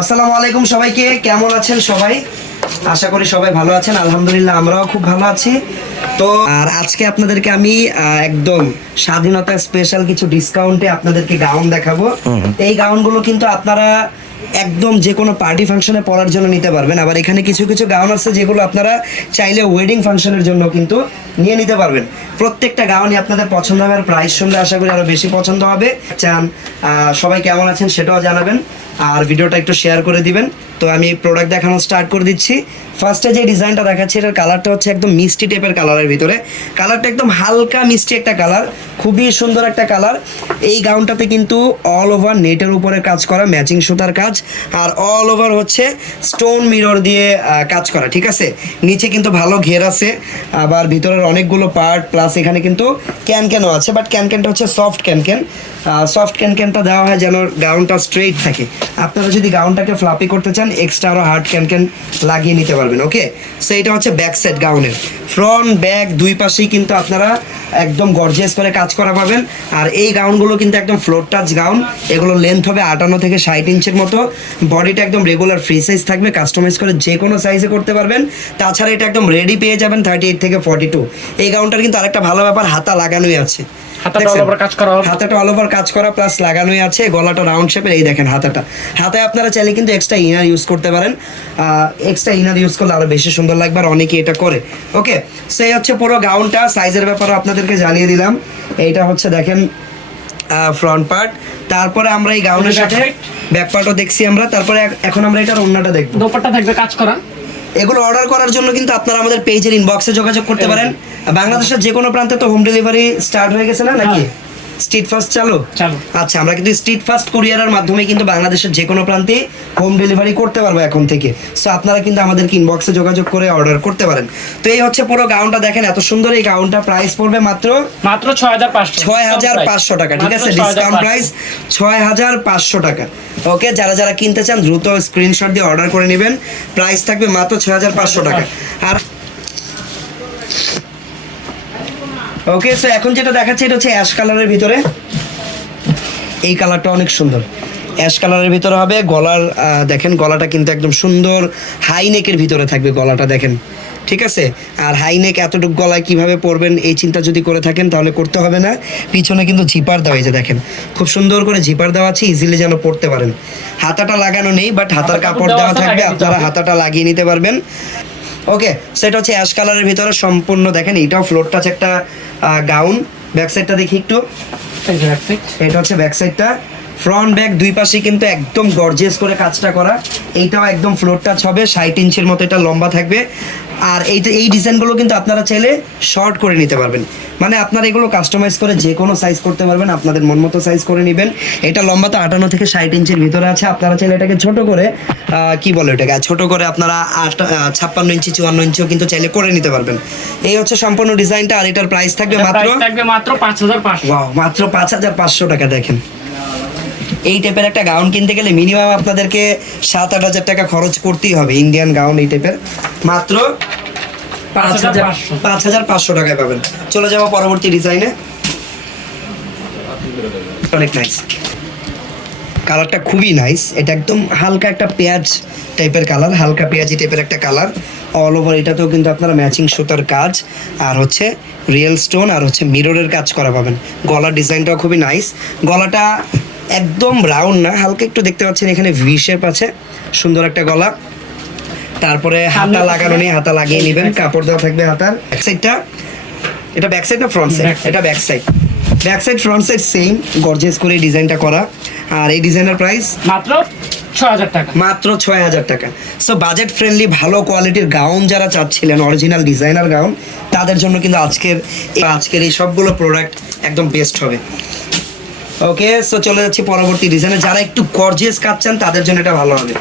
আসসালামু আলাইকুম সবাইকে কেমন আছেন সবাই? আশা করি সবাই ভালো আছেন আলহামদুলিল্লাহ আমরাও খুব ভালো আছি। তো আর আজকে আপনাদেরকে আমি একদম স্বাধীনতা স্পেশাল কিছু ডিসকাউন্টে আপনাদেরকে গাউন দেখাবো। এই গাউনগুলো কিন্তু আপনারা একদম যে কোনো পার্টি ফাংশনে পরার জন্য নিতে পারবেন। আবার এখানে কিছু কিছু গাউন আছে যেগুলো আপনারা চাইলে ওয়েডিং ফাংশনের জন্য কিন্তু নিয়ে নিতে পারবেন। প্রত্যেকটা গাউনই আপনাদের পছন্দ হবে আর প্রাইস শুনলে আশা করি আরও বেশি পছন্দ হবে। চান সবাই কেমন আছেন সেটাও জানাবেন। আর ভিডিওটা একটু শেয়ার করে দিবেন। তো আমি প্রোডাক্ট দেখানো স্টার্ট করে দিচ্ছি। ফার্স্টে যে ডিজাইনটা দেখাচ্ছি, এটার কালারটা হচ্ছে একদম মিষ্টি টাইপের কালারের ভিতরে। কালারটা একদম হালকা মিষ্টি একটা কালার খুবই সুন্দর একটা কালার এই গাউনটাতে কিন্তু অল ওভার নেটের উপরে কাজ করা ম্যাচিং সুতার কাজ, আর অল ওভার হচ্ছে স্টোন মিরর দিয়ে কাজ করা, ঠিক আছে? নিচে কিন্তু ভালো ঘের আছে, আবার ভিতরের অনেকগুলো পার্ট প্লাস এখানে কিন্তু ক্যান ক্যানও আছে বাট ক্যান ক্যানটা হচ্ছে soft can can soft can ক্যানটা দেওয়া হয় যেন গাউনটা স্ট্রেইট থাকে। আপনারা যদি গাউনটাকে ফ্লাপি করতে চান এক্সট্রা আরও হার্ড ক্যান ক্যান লাগিয়ে নিতে পারবেন ওকে সো এটা হচ্ছে ব্যাক সাইড গাউনের। ফ্রন্ট ব্যাক দুই পাশেই কিন্তু আপনারা একদম গর্জিয়াস করে কাজ করা পাবেন। আর এই গাউনগুলো কিন্তু একদম ফ্লোর টাচ গাউন। এগুলো লেন্থ হবে আটান্ন থেকে ষাট ইঞ্চের মতো। বডিটা একদম রেগুলার ফ্রি সাইজ থাকবে কাস্টমাইজ করে যে কোনো সাইজে করতে পারবেন। তাছাড়া এটা একদম রেডি পেয়ে যাবেন থার্টি এইট থেকে ফর্টি টু এই গাউনটার কিন্তু আরেকটা ভালো ব্যাপার, হাতা লাগানোই আছে। হাতাটা দেখছেন? all কাজ করা হাতাটা অল ওভার কাজ করা প্লাস লাগানোই আছে গলাটা রাউন্ড শেপের এই দেখেন হাতাটা। হাতায় আপনারা চাইলে কিন্তু এক্সট্রা ইনার ইউজ করতে পারেন। এক্সট্রা ইনার ইউজ করলে আরও বেশি সুন্দর লাগবে আর অনেকে এটা করে। ওকে সেই হচ্ছে পুরো গাউনটা সাইজের ব্যাপারে আপনাদেরকে জানিয়ে দিলাম। এইটা হচ্ছে দেখেন ফ্রন্ট পার্ট তারপরে আমরা এই গাউনের সাথে ব্যাক পার্টও দেখছি আমরা। তারপরে এখন আমরা এটার অন্যটা দেখব। দোপাট্টা থাকবে কাজ করা। এগুলো অর্ডার করার জন্য কিন্তু আপনারা আমাদের পেজের ইনবক্সে যোগাযোগ করতে পারেন। বাংলাদেশের যে কোনো প্রান্তে তো হোম ডেলিভারি স্টার্ট হয়ে গেছে না নাকি? স্ট্রিট ফাস্ট চালু। আচ্ছা আমরা কিন্তু স্ট্রিট ফাস্ট কুরিয়ারের মাধ্যমে কিন্তু বাংলাদেশের যে কোনো প্রান্তে হোম ডেলিভারি করতে পারব এখন থেকে। সো আপনারা কিন্তু আমাদেরকে ইনবক্সে যোগাযোগ করে অর্ডার করতে পারেন। তো এই হচ্ছে পুরো গাউনটা দেখেন এত সুন্দর এই গাউনটা প্রাইস পড়বে মাত্র মাত্র ছয় হাজার পাঁচশো। ছয় হাজার পাঁচশো টাকা ঠিক আছে? ডিসকাউন্ট প্রাইস ছয় হাজার পাঁচশো টাকা। ওকে যারা যারা কিনতে চান দ্রুত স্ক্রিনশট দিয়ে অর্ডার করে নেবেন। প্রাইস থাকবে মাত্র ছয় হাজার পাঁচশো টাকা। আর ওকে সো এখন যেটা দেখাচ্ছে এটা হচ্ছে অ্যাশ কালারের ভিতরে। এই কালারটা অনেক সুন্দর। অ্যাশ কালারের ভিতরে হবে গলার দেখেন গলাটা কিন্তু একদম সুন্দর। হাই নেকের ভিতরে থাকবে গলাটা দেখেন। ঠিক আছে? আর হাই নেক এতটুকু গলায় কীভাবে পরবেন এই চিন্তা যদি করে থাকেন তাহলে করতে হবে না। পিছনে কিন্তু ঝিপার দেওয়া হয়েছে দেখেন। খুব সুন্দর করে ঝিপার দেওয়া আছে ইজিলি যেন পড়তে পারেন। হাতাটা লাগানো নেই বাট হাতার কাপড় দেওয়া থাকবে। আপনারা হাতাটা লাগিয়ে নিতে পারবেন। ওকে সেটা হচ্ছে অ্যাশ কালারের ভিতরে সম্পূর্ণ দেখেন এটাও ফ্লোর টাচ একটা গাউন ব্যাক সাইডটা দেখি একটু। এটা হচ্ছে ব্যাক সাইডটা ফ্রন্ট ব্যাক দুই পাশে কিন্তু একদম গর্জিয়াস করে কাজটা করা। এইটাও একদম ফ্লোর টাচ হবে ষাট ইঞ্চের মতো এটা লম্বা থাকবে। আর এইটা এই ডিজাইনগুলো কিন্তু আপনারা চাইলে শর্ট করে নিতে পারবেন। মানে আপনারা এগুলো কাস্টমাইজ করে যে কোনো সাইজ করতে পারবেন আপনাদের মন মতো সাইজ করে নেবেন। এটা লম্বা তো আটান্ন থেকে ষাট ইঞ্চের ভিতরে আছে আপনারা চাইলে এটাকে ছোট করে আহ, কি বলে এটাকে ছোট করে আপনারা আট ছাপ্পান্ন ইঞ্চি চুয়ান্ন ইঞ্চিও কিন্তু চাইলে করে নিতে পারবেন। এই হচ্ছে সম্পূর্ণ ডিজাইনটা আর এটার প্রাইস থাকবে মাত্র থাকবে মাত্র পাঁচ হাজার পাঁচশো। মাত্র পাঁচ হাজার পাঁচশো টাকা দেখেন। এই টাইপের একটা গাউন কিনতে গেলে মিনিমাম আপনাদেরকে সাত আট হাজার টাকা খরচ করতেই হবে ইন্ডিয়ান গাউন এই টাইপের মাত্র পাঁচ হাজার পাঁচ হাজার পাঁচশো টাকায় পাবেন। চলে যাব পরবর্তী ডিজাইনে অনেক নাইস কালারটা খুবই নাইস এটা একদম হালকা একটা পেঁয়াজ টাইপের কালার হালকা পেঁয়াজি টাইপের একটা কালার অল ওভার এটাতেও কিন্তু আপনারা ম্যাচিং সুতার কাজ। আর হচ্ছে রিয়েল স্টোন আর হচ্ছে মিররের কাজ করা পাবেন। গলার ডিজাইনটাও খুবই নাইস গলাটা একদম রাউন্ড না হালকা একটু দেখতে পাচ্ছেন এখানে ভি শেপ আছে সুন্দর একটা গলা। তারপরে হাতা লাগানো নেই হাতা লাগিয়ে নেবেন কাপড় দেওয়া থাকবে হাতার। ব্যাক সাইডটা এটা ব্যাক সাইড না ফ্রন্ট সাইড এটা back side back side front side same gorgeous করে ডিজাইনটা করা। আর এই ডিজাইনের প্রাইস মাত্র টাকা। মাত্র ছয় হাজার টাকা। সো বাজেট ফ্রেন্ডলি ভালো কোয়ালিটির গাউন যারা চাচ্ছিলেন অরিজিনাল ডিজাইনার গাউন তাদের জন্য কিন্তু আজকের আজকের এই সবগুলো প্রোডাক্ট একদম বেস্ট হবে। ওকে সো চলে যাচ্ছি পরবর্তী ডিজাইনে যারা একটু গর্জিয়াস কাজ চান, তাদের জন্য এটা ভালো হবে।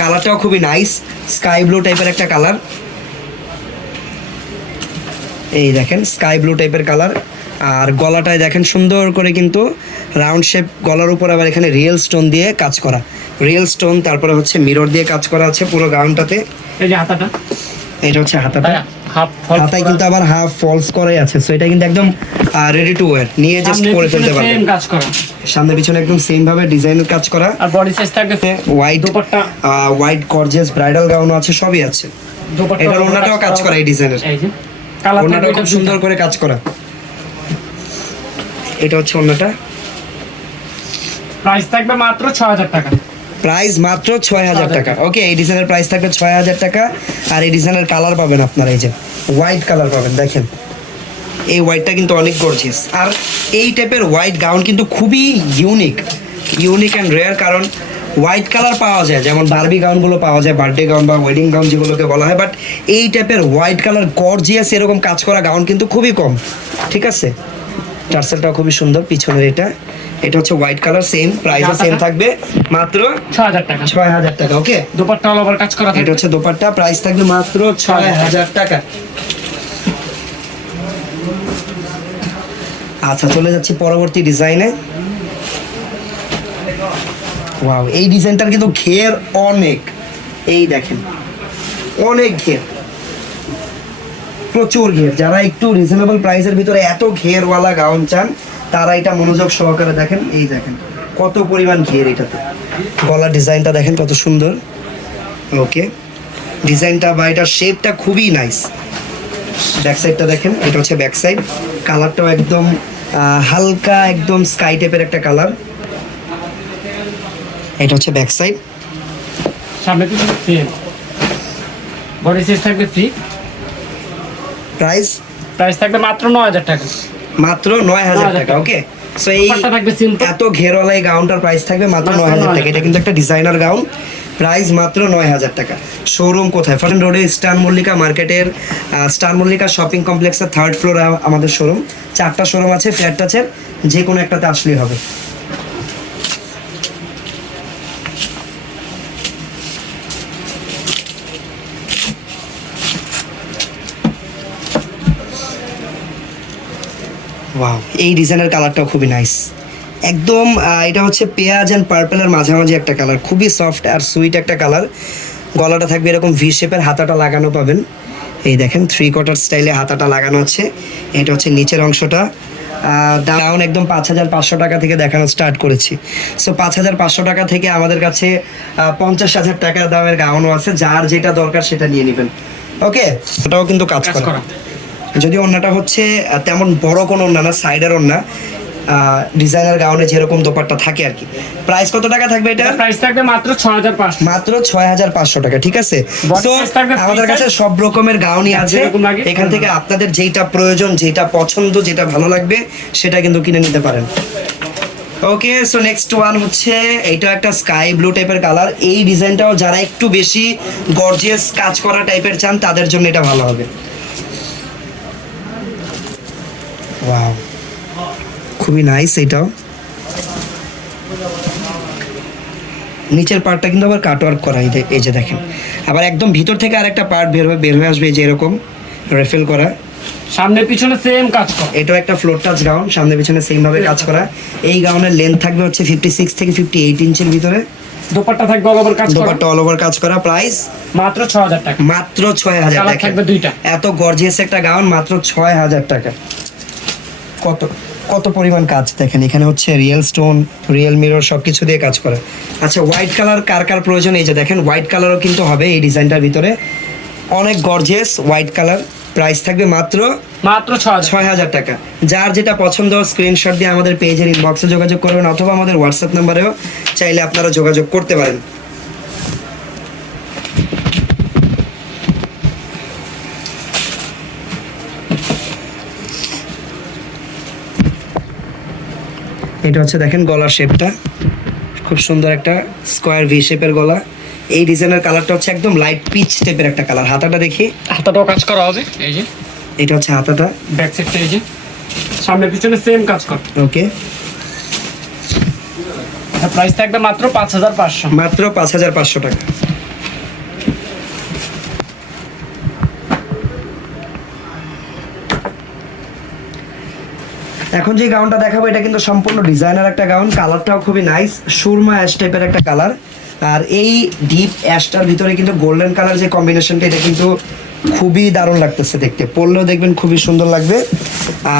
কালারটাও খুবই নাইস স্কাই ব্লু টাইপের একটা কালার এই দেখেন স্কাই ব্লু টাইপের কালার আর গলাটায় দেখেন, সুন্দর করে কিন্তু রাউন্ড শেপ গলার উপর আবার এখানে রিয়েল স্টোন দিয়ে কাজ করা। রিয়েল স্টোন তারপরে হচ্ছে মিরর দিয়ে কাজ করা আছে পুরো গাউনটাতে এই যে হাতাটা। এটা হচ্ছে হাতাটা। হাতায় কিন্তু আবার হাফ ফলস করাই আছে। সো এটা কিন্তু একদম রেডি টু ওয়্যার নিয়ে জাস্ট পরে ফেলতে পারবেন কাজ করা। সামনে পিছনে একদম সেম ভাবে ডিজাইনের কাজ করা। আর বডি সাইজ থাকবে white dupatta. White gorgeous bridal gown আছে সবই আছে। এটার ওড়নাটাও কাজ করা এই ডিজাইনের এটা খুব সুন্দর করে কাজ করা। এটা হচ্ছে ওড়নাটা। প্রাইস থাকবে মাত্র 6000 টাকা। প্রাইস মাত্র ছয় হাজার টাকা। ওকে এই ডিজাইনের প্রাইস থাকবে ছয় হাজার টাকা আর এই ডিজাইনের কালার পাবেন আপনারা এই যে হোয়াইট কালার পাবেন দেখেন। এই হোয়াইটটা কিন্তু অনেক গর্জিয়াস আর এই টাইপের হোয়াইট গাউন কিন্তু খুবই ইউনিক ইউনিক অ্যান্ড রেয়ার কারণ হোয়াইট কালার পাওয়া যায় যেমন বারবি গাউনগুলো পাওয়া যায় বার্থডে গাউন বা ওয়েডিং গাউন যেগুলোকে বলা হয় বাট এই টাইপের হোয়াইট কালার গর্জিয়াস এরকম কাজ করা গাউন কিন্তু খুবই কম ঠিক আছে? টার্সেলটাও খুবই সুন্দর পিছনের এটা। এটা হচ্ছে হোয়াইট কালার সেম প্রাইসও সেম থাকবে মাত্র 6000 টাকা। ছয় হাজার টাকা ওকে দুপাট্টা অল ওভার কাজ করা এটা হচ্ছে দোপাট্টা প্রাইস থাকবে মাত্র ছয় হাজার টাকা। আচ্ছা চলে যাচ্ছি পরবর্তী ডিজাইনে ওয়াও এই ডিজাইনটার কিন্তু ঘের অনেক। এই দেখেন অনেক ঘের। প্রচুর ঘের। যারা একটু রিজনেবল প্রাইসের ভিতরে এত ঘেরওয়ালা গাউন চান, তারা এটা মনোযোগ সহকারে দেখেন। এই দেখেন, কত পরিমাণ ঘের এটাতে। গলার ডিজাইনটা দেখেন কত সুন্দর। ওকে। ডিজাইনটা বা এটার শেপটা খুবই নাইস ব্যাক সাইডটা দেখেন, এটা হচ্ছে ব্যাক সাইড কালারটাও একদম হালকা একদম স্কাই টাইপের একটা কালার এটা হচ্ছে ব্যাক সাইড সামনে বডি সাইজ থাকবে ফ্রি প্রাইস? প্রাইস থাকবে মাত্র 9000 টাকা। মাত্র নয় হাজার টাকা ওকে সো এই এত ঘেরওয়ালা এই গাউনটার প্রাইস থাকবে মাত্র নয় হাজার 9,000 টাকা এটা কিন্তু একটা ডিজাইনার গাউন। প্রাইস মাত্র নয় হাজার টাকা। শোরুম কোথায়? ফার্স্ট রোডে স্টার মল্লিকা মার্কেটের স্টার মল্লিকা শপিং কমপ্লেক্সের থার্ড ফ্লোরে আমাদের শোরুম চারটা শোরুম আছে ফ্ল্যাট আছে যে কোনো একটাতে আসলেই হবে ওয়াও এই ডিজাইনের কালারটাও খুবই নাইস একদম এটা হচ্ছে পেঁয়াজ অ্যান্ড পার্পেলের মাঝামাঝি একটা কালার খুবই সফট আর সুইট একটা কালার। গলাটা থাকবে এরকম ভি শেপের হাতাটা লাগানো পাবেন। এই দেখেন থ্রি কোয়ার্টার স্টাইলে হাতাটা লাগানো আছে। এটা হচ্ছে নিচের অংশটা। ডাউন একদম পাঁচ হাজার পাঁচশো টাকা থেকে দেখানো স্টার্ট করেছি। সো পাঁচ হাজার পাঁচশো টাকা থেকে আমাদের কাছে পঞ্চাশ হাজার টাকা দামের গাউনও আছে। যার যেটা দরকার সেটা নিয়ে নেবেন। ওকে ওটাও কিন্তু কাজ করা। যদি ওড়নাটা হচ্ছে তেমন বড় কোনো ওড়না না সাইডের ওড়না ডিজাইনার গাউনে যেরকম দোপাট্টা থাকে আর কি। প্রাইস কত টাকা থাকবে এটা? প্রাইস থাকবে মাত্র 6500 মাত্র ছয় হাজার পাঁচশো টাকা ঠিক আছে? আমাদের কাছে সব রকমের গাউনই আছে। এখান থেকে আপনাদের যেটা প্রয়োজন যেটা পছন্দ যেটা ভালো লাগবে সেটা কিন্তু কিনে নিতে পারেন। ওকে সো নেক্সট ওয়ান হচ্ছে এইটা একটা স্কাই ব্লু টাইপের কালার এই ডিজাইনটাও যারা একটু বেশি গর্জিয়াস কাজ করা টাইপের চান তাদের জন্য এটা ভালো হবে। ওয়াও খুবই নাইস এটাও নিচের পার্টটা কিন্তু আবার কাটওয়ার্ক করা এই যে- দেখেন। আবার একদম ভিতর থেকে আরেকটা পার্ট বের হয়ে বের হয়ে আসবে এই যে এরকম রেফেল করা। সামনে পিছনে সেম কাজ করা। এটাও একটা ফ্লোর টাচ গাউন সামনে পিছনে সেম ভাবে কাজ করা। এই গাউনের লেন্থ থাকবে হচ্ছে ফিফটি সিক্স থেকে ফিফটি এইট ইঞ্চের ভিতরে। দুপাট্টা থাকবে অল ওভার কাজ করা। দোপাট্টা অল ওভার কাজ করা প্রাইস মাত্র 6000 টাকা। মাত্র ছয় হাজার কালার টাকা। থাকবে দুইটা। এত গর্জিয়াস একটা গাউন মাত্র ছয় হাজার টাকা। কত কত পরিমাণ কাজ দেখেন এখানে হচ্ছে রিয়েল স্টোন রিয়েল মিরর সব কিছু দিয়ে কাজ করে। আচ্ছা হোয়াইট কালার কার কার প্রয়োজন? এই যে দেখেন হোয়াইট কালারও কিন্তু হবে এই ডিজাইনটার ভিতরে। অনেক গর্জেস হোয়াইট কালার প্রাইস থাকবে মাত্র মাত্র 6000 ছয় হাজার টাকা। যার যেটা পছন্দ স্ক্রিনশট দিয়ে আমাদের পেজের ইনবক্সে যোগাযোগ করবেন অথবা আমাদের হোয়াটসঅ্যাপ নাম্বারেও চাইলে আপনারা যোগাযোগ করতে পারেন। এটা হচ্ছে দেখেন গলার শেপটা খুব সুন্দর একটা স্কোয়ার ভি শেপের গলা। এই ডিজাইনের কালারটা হচ্ছে একদম লাইট পিচ টাইপের একটা কালার হাতাটা দেখি। হাতাটাও কাজ করা হবে এই যে। এটা হচ্ছে হাতাটা। ব্যাক সাইডটা এই যে। সামনে পিছনে সেম কাজ করা। ওকে প্রাইস থাকবে মাত্র 5500 মাত্র পাঁচ হাজার পাঁচশো টাকা। এখন যে গাউনটা দেখাবো, এটা কিন্তু সম্পূর্ণ ডিজাইনার একটা গাউন, কালারটাও খুবই নাইস সুরমা অ্যাশ টাইপের একটা কালার। আর এই ডিপ অ্যাশটার ভিতরে কিন্তু গোল্ডেন কালার যে কম্বিনেশনটা এটা কিন্তু খুবই দারুণ লাগতেছে দেখতে। পরলেও দেখবেন খুবই সুন্দর লাগবে।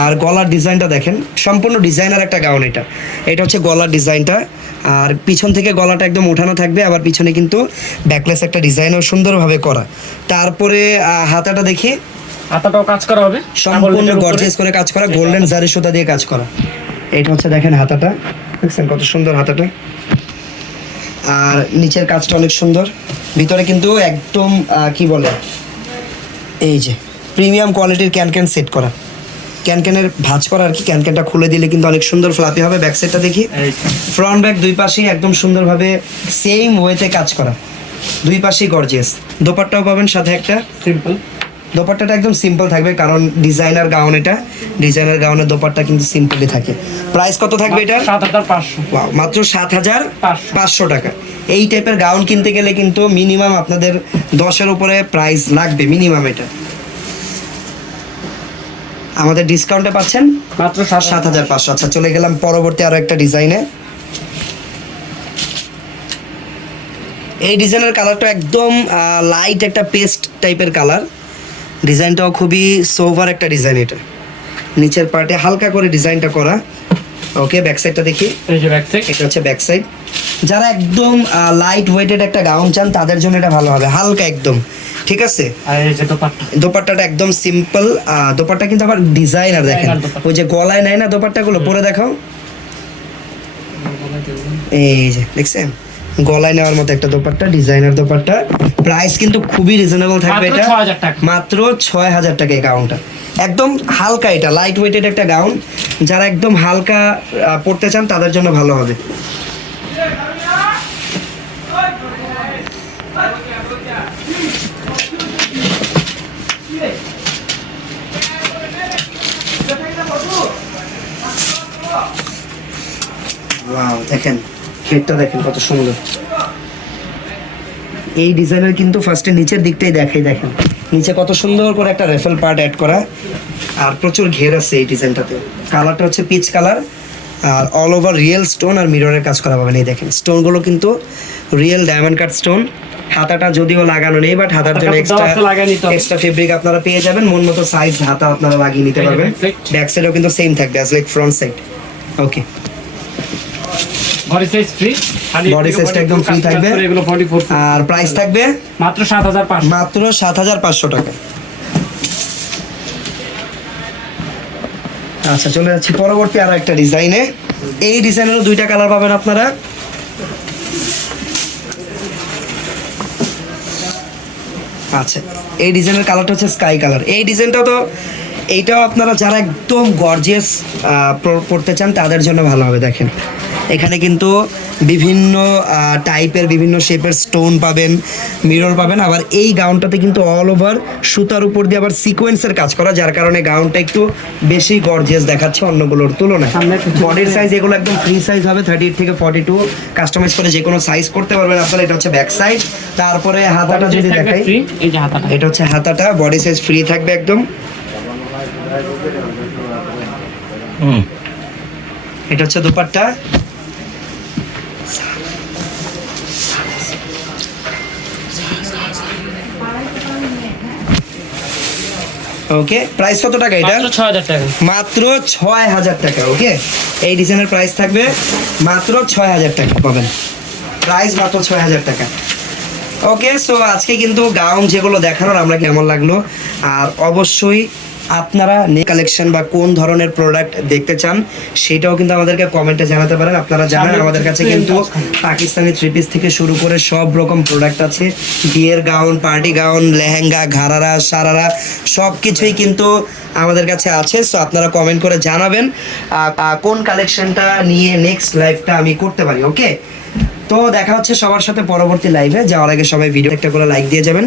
আর গলার ডিজাইনটা দেখেন, সম্পূর্ণ ডিজাইনার একটা গাউন এটা। এটা হচ্ছে গলার ডিজাইনটা আর পিছন থেকে গলাটা একদম উঠানো থাকবে, আবার পিছনে কিন্তু ব্যাকলেস একটা ডিজাইনও সুন্দরভাবে করা। তারপরে হাতাটা দেখি। হাতাটাও কাজ করা হবে। সম্পূর্ণ গর্জিয়াস করে কাজ করা গোল্ডেন জারি সুতা দিয়ে কাজ করা। এটা হচ্ছে দেখেন হাতাটা। দেখছেন কত সুন্দর হাতাটা? আর নিচের কাজটা অনেক সুন্দর। ভিতরে কিন্তু একদম কি বলে? এই যে প্রিমিয়াম কোয়ালিটির ক্যান ক্যান সেট করা। ক্যান ক্যানের ভাঁজ করা আর কি ক্যান ক্যানটা খুলে দিলে কিন্তু অনেক সুন্দর ফ্লাপি হবে ব্যাক সাইডটা দেখি। ফ্রন্ট ব্যাক দুই পাশেই একদম সুন্দরভাবে সেম ওয়েতে কাজ করা। দুই পাশেই গর্জিয়াস দোপাট্টাও পাবেন সাথে একটা। সিম্পল দোপাট্টাটা একদম সিম্পল থাকবে কারণ ডিজাইনার গাউন এটা। ডিজাইনার গাউনের দোপাট্টা কিন্তু সিম্পলই থাকে। প্রাইস কত থাকবে এটা সাত হাজার পাঁচশো। মাত্র সাত হাজার পাঁচশো। টাকা। এই টাইপের গাউন কিনতে গেলে কিন্তু মিনিমাম আপনাদের দশের উপরে প্রাইস লাগবে মিনিমাম এটা। আমাদের ডিসকাউন্টে পাচ্ছেন? মাত্র সাত সাত হাজার পাঁচশো। আচ্ছা চলে গেলাম পরবর্তী আরও একটা ডিজাইনে এই ডিজাইনের কালারটা একদম লাইট একটা পেস্ট টাইপের কালার ডিজাইনটাও খুবই সোভার একটা ডিজাইন এটা। নিচের পার্টে হালকা করে ডিজাইনটা করা। ওকে ব্যাক সাইডটা দেখি। এই যে ব্যাক সাইড এটা হচ্ছে ব্যাক সাইড যারা একদম লাইট ওয়েটেড একটা গাউন চান তাদের জন্য এটা ভালো হবে। হালকা একদম। ঠিক আছে? আর এই যে দোপাট্টা। দোপাট্টাটা একদম সিম্পল দোপাট্টা কিন্তু আবার ডিজাইনার দেখেন। ওই যে গলায় নেয় না দোপাট্টাগুলো? পরে দেখাও। এই যে দেখছেন? গলায় নেওয়ার মতো একটা দোপাট্টা ডিজাইনার দোপাট্টা। প্রাইস কিন্তু খুবই রিজনেবল থাকবে এটা। মাত্র ছয় হাজার টাকা এই গাউনটা একদম হালকা এটা লাইট ওয়েটেড একটা গাউন যারা একদম হালকা পড়তে চান তাদের জন্য ভালো হবে। দেখেন। হেডটা দেখেন কত সুন্দর। এই ডিজাইনের কিন্তু ফার্স্টে নিচের দিকটাই দেখাই দেখেন। নিচে কত সুন্দর করে একটা রেফেল পার্ট অ্যাড করা। আর প্রচুর ঘের আছে এই ডিজাইনটাতে। কালারটা হচ্ছে পিচ কালার আর অল ওভার রিয়েল স্টোন আর মিররের কাজ করা পাবেন। এই দেখেন স্টোনগুলো কিন্তু রিয়েল ডায়মন্ড কাট স্টোন হাতাটা যদিও লাগানো নেই বাট হাতার জন্য এক্সট্রা। এক্সট্রা ফেব্রিক আপনারা পেয়ে যাবেন। মন মতো সাইজ হাতা আপনারা লাগিয়ে নিতে পারবেন। ব্যাক সাইডেও কিন্তু সেম থাকবে as like front side okay body size free খালি একদম free থাকবে। এগুলো 44 আর প্রাইস থাকবে মাত্র 7500 মাত্র সাত হাজার পাঁচশো টাকা। আচ্ছা চলে যাচ্ছি পরবর্তী আরও একটা ডিজাইনে এই ডিজাইনেরও দুইটা কালার পাবেন আপনারা। আচ্ছা এই ডিজাইনের কালারটা হচ্ছে স্কাই কালার এই ডিজাইনটা তো এইটাও আপনারা যারা একদম গর্জিয়াস পড়তে চান তাদের জন্য ভালো হবে দেখেন। এখানে কিন্তু বিভিন্ন টাইপের বিভিন্ন শেপের স্টোন পাবেন মিরর পাবেন। আবার এই গাউনটাতে কিন্তু অল ওভার সুতার উপর দিয়ে আবার সিকোয়েন্সের কাজ করা যার কারণে গাউনটা একটু বেশি গর্জিয়াস দেখাচ্ছে অন্যগুলোর তুলনায়। বডির সাইজ এগুলো একদম ফ্রি সাইজ হবে থার্টি থেকে ফর্টি টু কাস্টমাইজ করে যে কোনো সাইজ করতে পারবেন। আপনারা এটা হচ্ছে ব্যাক সাইড তারপরে হাতাটা যদি দেখাই ফ্রি এই যে হাতাটা। এটা হচ্ছে হাতাটা বডি সাইজ ফ্রি থাকবে একদম। এটা হচ্ছে দুপাট্টা। ওকে প্রাইস কত টাকা এটা? মাত্র 6000 টাকা। মাত্র ছয় হাজার টাকা ওকে এই ডিজাইনের প্রাইস থাকবে মাত্র ছয় হাজার টাকা পাবেন। প্রাইস মাত্র ছয় হাজার টাকা। ওকে সো আজকে কিন্তু গাউন যেগুলো দেখানোর আমরা কেমন লাগল আর অবশ্যই আপনারা নে কালেকশন বা কোন ধরনের প্রোডাক্ট দেখতে চান সেটাও কিন্তু আমাদেরকে কমেন্টে জানাতে পারেন। আপনারা জানেন আমাদের কাছে কিন্তু পাকিস্তানি থ্রি পিস থেকে শুরু করে সব রকম প্রোডাক্ট আছে। বিয়ের গাউন পার্টি গাউন লেহেঙ্গা ঘাড়ারা সারারা সব কিছুই কিন্তু আমাদের কাছে আছে। সো আপনারা কমেন্ট করে জানাবেন কোন কালেকশনটা নিয়ে নেক্সট লাইভটা আমি করতে পারি ওকে তো দেখা হচ্ছে সবার সাথে পরবর্তী লাইভে যাওয়ার আগে সবাই ভিডিও একটা করে লাইক দিয়ে যাবেন।